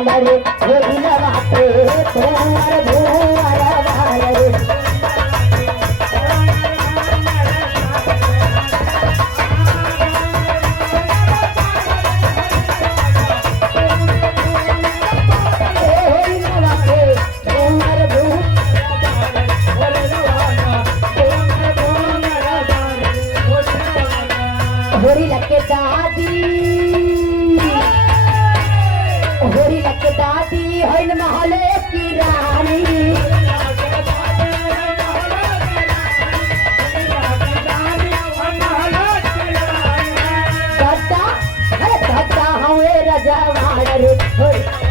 रे होरिला बाटे तोर भुवर बाल रे होरिला के दादी होरिला के दादी हईल महले की रानी दादा अरे दादा हवे रजवाड़ रे भैया